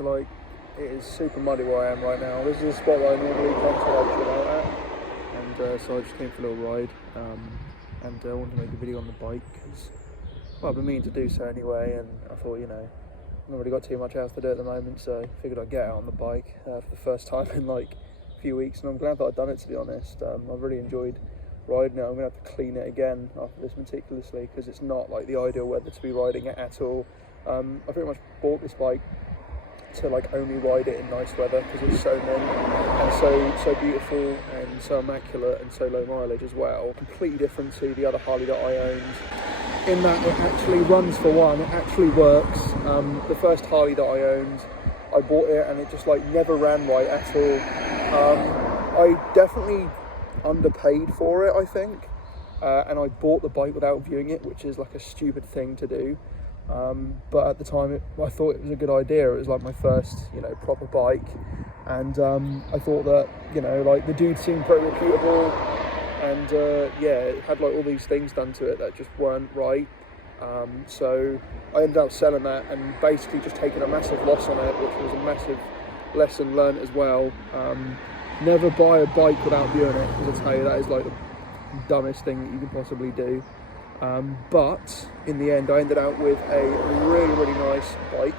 So like, it is super muddy where I am right now. This is a spot that I normally come to like chill out at, and so I just came for a little ride, and I wanted to make a video on the bike because, well, I've been meaning to do so anyway, and I thought, you know, I've not really got too much else to do at the moment, so I figured I'd get out on the bike for the first time in like a few weeks, and I'm glad that I've done it, to be honest. I've really enjoyed riding it. I'm going to have to clean it again after this meticulously because it's not like the ideal weather to be riding it at all. I pretty much bought this bike to like only ride it in nice weather because it's so mint and so beautiful and so immaculate and so low mileage as well. Completely different to the other Harley that I owned in that it actually runs, for one, it actually works. The first Harley that I owned, I bought it and it just like never ran right at all. I definitely underpaid for it, I think, and I bought the bike without viewing it, which is like a stupid thing to do. But at the time, I thought it was a good idea. It was like my first, you know, proper bike, and I thought that, you know, like the dude seemed pretty reputable, and yeah, it had like all these things done to it that just weren't right. So I ended up selling that and basically just taking a massive loss on it, which was a massive lesson learned as well. Never buy a bike without viewing it, because I tell you, that is like the dumbest thing that you could possibly do. But in the end, I ended up with a really nice bike.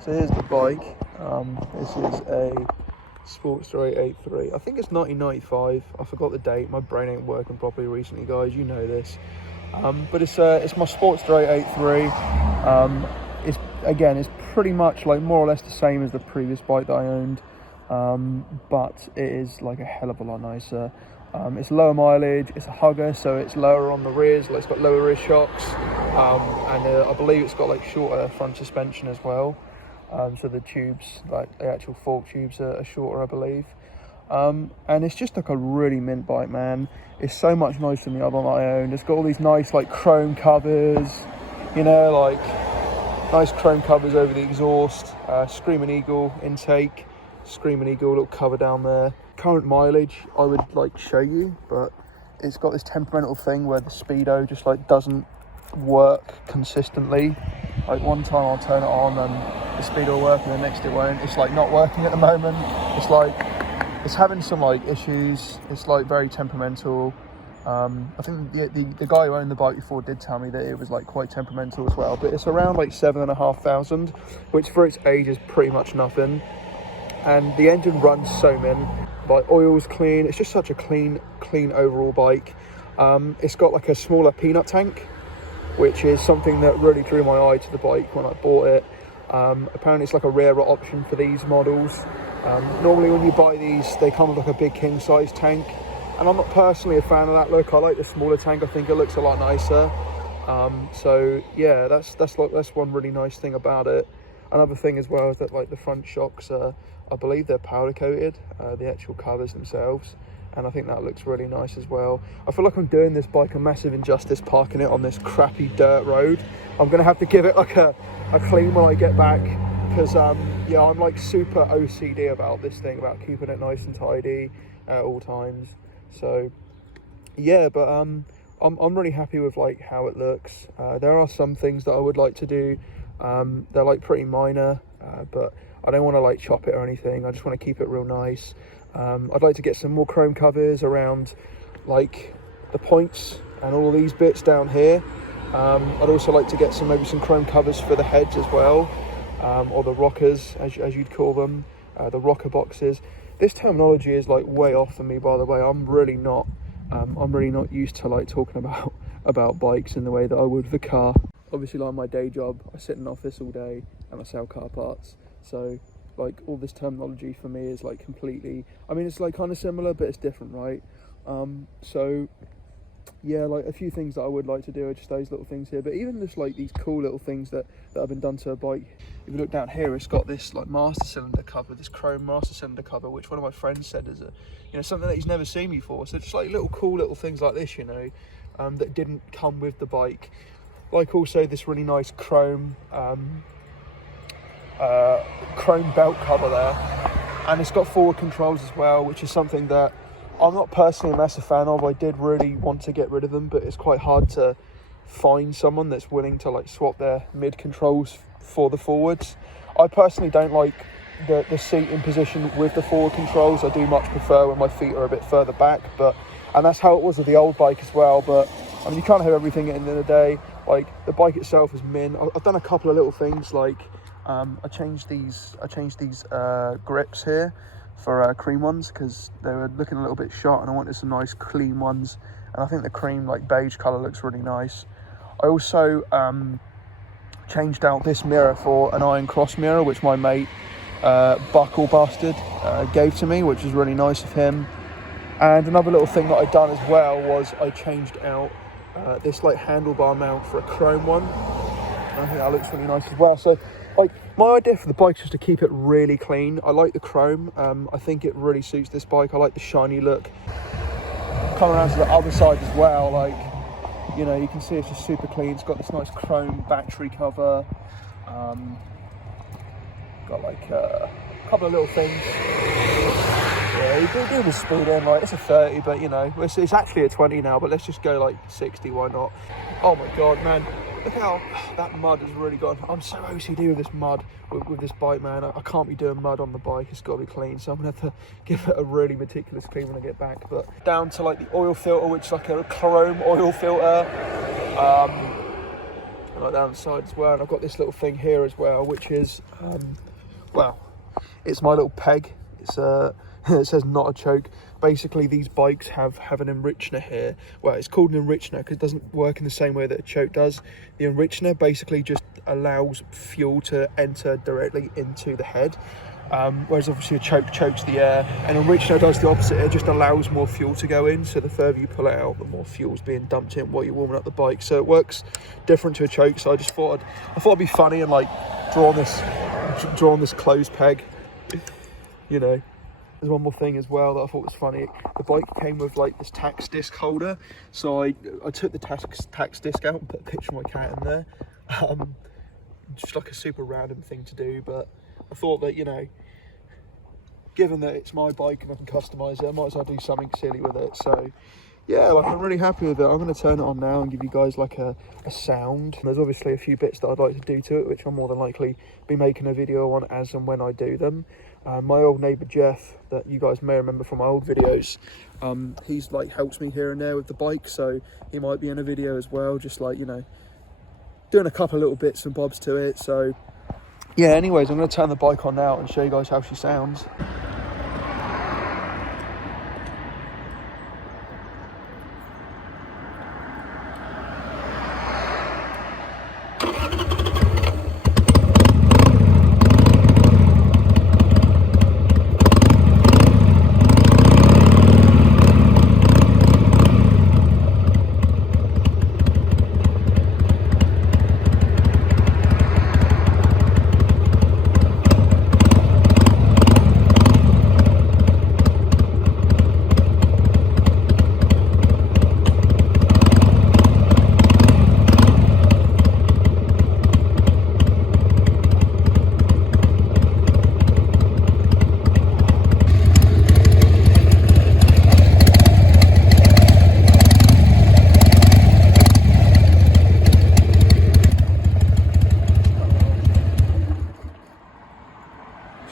So here's the bike. This is a Sportster 883. I think it's 1995. I forgot the date. My brain ain't working properly recently, guys. You know this. But it's my Sportster 883. It's pretty much like more or less the same as the previous bike that I owned. But it is like a hell of a lot nicer. It's lower mileage, it's a hugger, so it's lower on the rears, like it's got lower rear shocks, and I believe it's got like shorter front suspension as well, so the tubes, like the actual fork tubes are shorter, I believe, and it's just like a really mint bike, man. It's so much nicer than the other one I owned. It's got all these nice like chrome covers, you know, like nice chrome covers over the exhaust, Screaming Eagle intake, Screaming Eagle little cover down there. Current mileage I would like show you, but it's got this temperamental thing where the speedo just like doesn't work consistently. Like one time I'll turn it on and the speedo will work, and the next it won't. It's like not working at the moment. It's like it's having some like issues. It's like very temperamental. I think the guy who owned the bike before did tell me that it was like quite temperamental as well, but it's around like 7,500, which for its age is pretty much nothing. And the engine runs so mint. Like oil's clean. It's just such a clean overall bike. It's got like a smaller peanut tank, which is something that really drew my eye to the bike when I bought it. Apparently it's like a rarer option for these models. Normally when you buy these, they come with like a big king size tank, and I'm not personally a fan of that look. I like the smaller tank. I think it looks a lot nicer. So yeah, that's one really nice thing about it. Another thing as well is that like the front shocks are, I believe they're powder coated, the actual covers themselves, and I think that looks really nice as well. I feel like I'm doing this bike a massive injustice parking it on this crappy dirt road. I'm gonna have to give it like a clean when I get back, because yeah, I'm like super OCD about this thing, about keeping it nice and tidy at all times. So yeah, but I'm really happy with like how it looks. There are some things that I would like to do. They're like pretty minor, but I don't want to like chop it or anything. I just want to keep it real nice. I'd like to get some more chrome covers around like the points and all these bits down here. I'd also like to get maybe some chrome covers for the heads as well, or the rockers as you'd call them, the rocker boxes. This terminology is like way off for me, by the way. I'm really not used to like talking about bikes in the way that I would the car. Obviously, like my day job, I sit in an office all day and I sell car parts. So like all this terminology for me is like completely, I mean, it's like kind of similar, but it's different, right? So yeah, like a few things that I would like to do are just those little things here, but even just like these cool little things that have been done to a bike. If you look down here, it's got this like master cylinder cover, this chrome master cylinder cover, which one of my friends said is something that he's never seen before. So just like cool little things like this, that didn't come with the bike. Like also this really nice chrome belt cover there, and it's got forward controls as well, which is something that I'm not personally a massive fan of. I did really want to get rid of them, but it's quite hard to find someone that's willing to like swap their mid controls for the forwards. I personally don't like the seating position with the forward controls. I do much prefer when my feet are a bit further back, and that's how it was with the old bike as well. But I mean, you can't have everything at the end of the day. Like, the bike itself is min. I've done a couple of little things, like I changed these grips here for cream ones, because they were looking a little bit shot and I wanted some nice clean ones, and I think the cream, like beige colour, looks really nice. I also changed out this mirror for an iron cross mirror, which my mate Buckle Bastard gave to me, which was really nice of him. And another little thing that I'd done as well was I changed out this like handlebar mount for a chrome one. And I think that looks really nice as well. So, like, my idea for the bike is just to keep it really clean. I like the chrome. I think it really suits this bike. I like the shiny look. Coming around to the other side as well, like, you know, you can see it's just super clean. It's got this nice chrome battery cover. Got like a couple of little things. Yeah, you do the speed in, like, it's a 30, but you know, it's actually a 20 now, but let's just go like 60, why not? Oh my god, man, look how that mud has really gone. I'm so OCD with this mud, with this bike, man. I can't be doing mud on the bike. It's got to be clean, so I'm gonna have to give it a really meticulous clean when I get back. But down to like the oil filter, which is like a chrome oil filter, like down the side as well. And I've got this little thing here as well, which is well, it's my little peg. It's it says not a choke. Basically, these bikes have an enricher here. Well, it's called an enricher because it doesn't work in the same way that a choke does. The enricher basically just allows fuel to enter directly into the head, whereas obviously a choke chokes the air. And enricher does the opposite. It just allows more fuel to go in. So the further you pull it out, the more fuel's being dumped in while you're warming up the bike. So it works different to a choke. So I thought it'd be funny and like draw on this closed peg, you know. There's one more thing as well that I thought was funny. The bike came with like this tax disc holder, so I took the tax disc out and put a picture of my cat in there. Just like a super random thing to do, but I thought that, you know, given that it's my bike and I can customise it, I might as well do something silly with it. So yeah, like, I'm really happy with it. I'm going to turn it on now and give you guys like a sound. There's obviously a few bits that I'd like to do to it, which I'll more than likely be making a video on as and when I do them. My old neighbour Jeff, that you guys may remember from my old videos, he's like helps me here and there with the bike, so he might be in a video as well, just like, you know, doing a couple of little bits and bobs to it. So yeah, anyways, I'm going to turn the bike on now and show you guys how she sounds.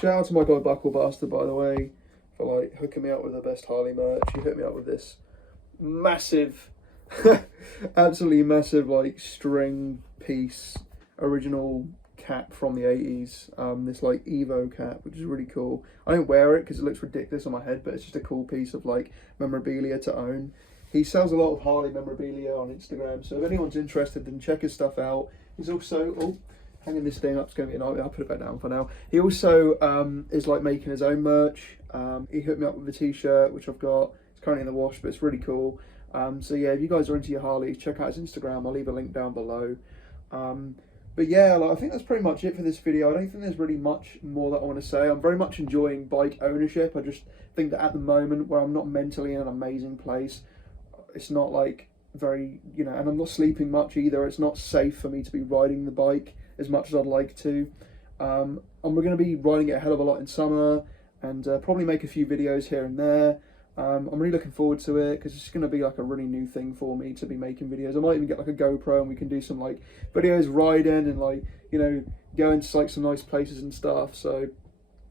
Shout out to my guy Buckle Bastard, by the way, for like hooking me up with the best Harley merch. He hooked me up with this massive, absolutely massive, like string piece, original cap from the 80s. This like Evo cap, which is really cool. I don't wear it because it looks ridiculous on my head, but it's just a cool piece of like memorabilia to own. He sells a lot of Harley memorabilia on Instagram, so if anyone's interested, then check his stuff out. He's also hanging this thing up, it's going to be a nightmare. I'll put it back down for now. He also is like making his own merch. He hooked me up with a t-shirt, which I've got. It's currently in the wash, but it's really cool. So yeah, if you guys are into your Harleys, check out his Instagram. I'll leave a link down below. But yeah, like, I think that's pretty much it for this video. I don't think there's really much more that I want to say. I'm very much enjoying bike ownership. I just think that at the moment, where I'm not mentally in an amazing place, it's not like very, you know, and I'm not sleeping much either. It's not safe for me to be riding the bike as much as I'd like to. And we're going to be riding it a hell of a lot in summer, and probably make a few videos here and there. I'm really looking forward to it because it's going to be like a really new thing for me to be making videos. I might even get like a GoPro and we can do some like videos riding and like, you know, going to like some nice places and stuff. So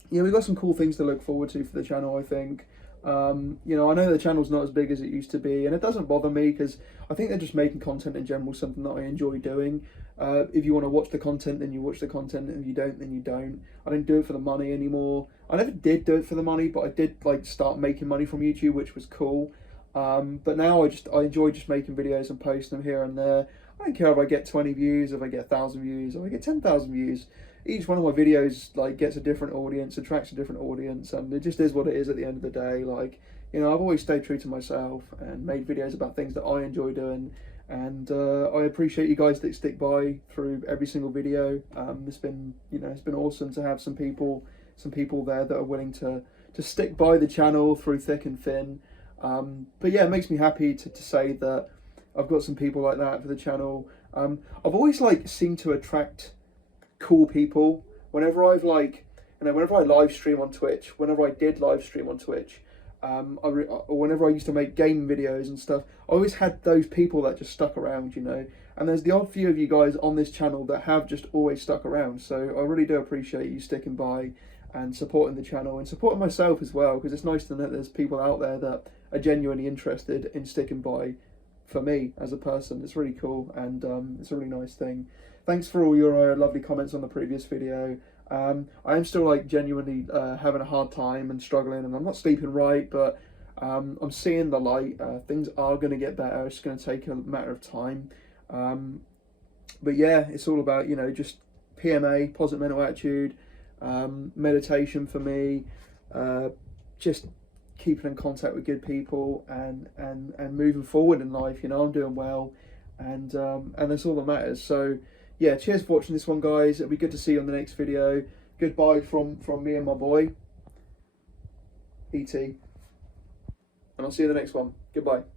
yeah, we've got some cool things to look forward to for the channel, I think. You know, I know the channel's not as big as it used to be, and it doesn't bother me because I think they're just making content in general something that I enjoy doing. If you want to watch the content, then you watch the content, and if you don't, then you don't. I don't do it for the money anymore. I never did do it for the money, but I did like start making money from YouTube, which was cool. But now I enjoy just making videos and posting them here and there. I don't care if I get 20 views, if I get 1,000 views, if I get 10,000 views. Each one of my videos like gets a different audience, attracts a different audience, and it just is what it is at the end of the day. Like, you know, I've always stayed true to myself and made videos about things that I enjoy doing, and I appreciate you guys that stick by through every single video. It's been, you know, it's been awesome to have some people there that are willing to stick by the channel through thick and thin. But yeah, it makes me happy to say that I've got some people like that for the channel. I've always like seemed to attract cool people whenever I've like, you know, whenever I live stream on Twitch, whenever I did live stream on Twitch, or whenever I used to make game videos and stuff, I always had those people that just stuck around, you know. And there's the odd few of you guys on this channel that have just always stuck around, so I really do appreciate you sticking by and supporting the channel and supporting myself as well, because it's nice to know there's people out there that are genuinely interested in sticking by for me as a person. It's really cool, and it's a really nice thing. Thanks for all your lovely comments on the previous video. I am still like genuinely having a hard time and struggling, and I'm not sleeping right, but I'm seeing the light. Things are going to get better. It's going to take a matter of time. But yeah, it's all about, you know, just PMA, positive mental attitude, meditation for me, just keeping in contact with good people, and moving forward in life. You know, I'm doing well, and that's all that matters. So yeah, cheers for watching this one, guys. It'll be good to see you on the next video. Goodbye from me and my boy ET, and I'll see you in the next one. Goodbye.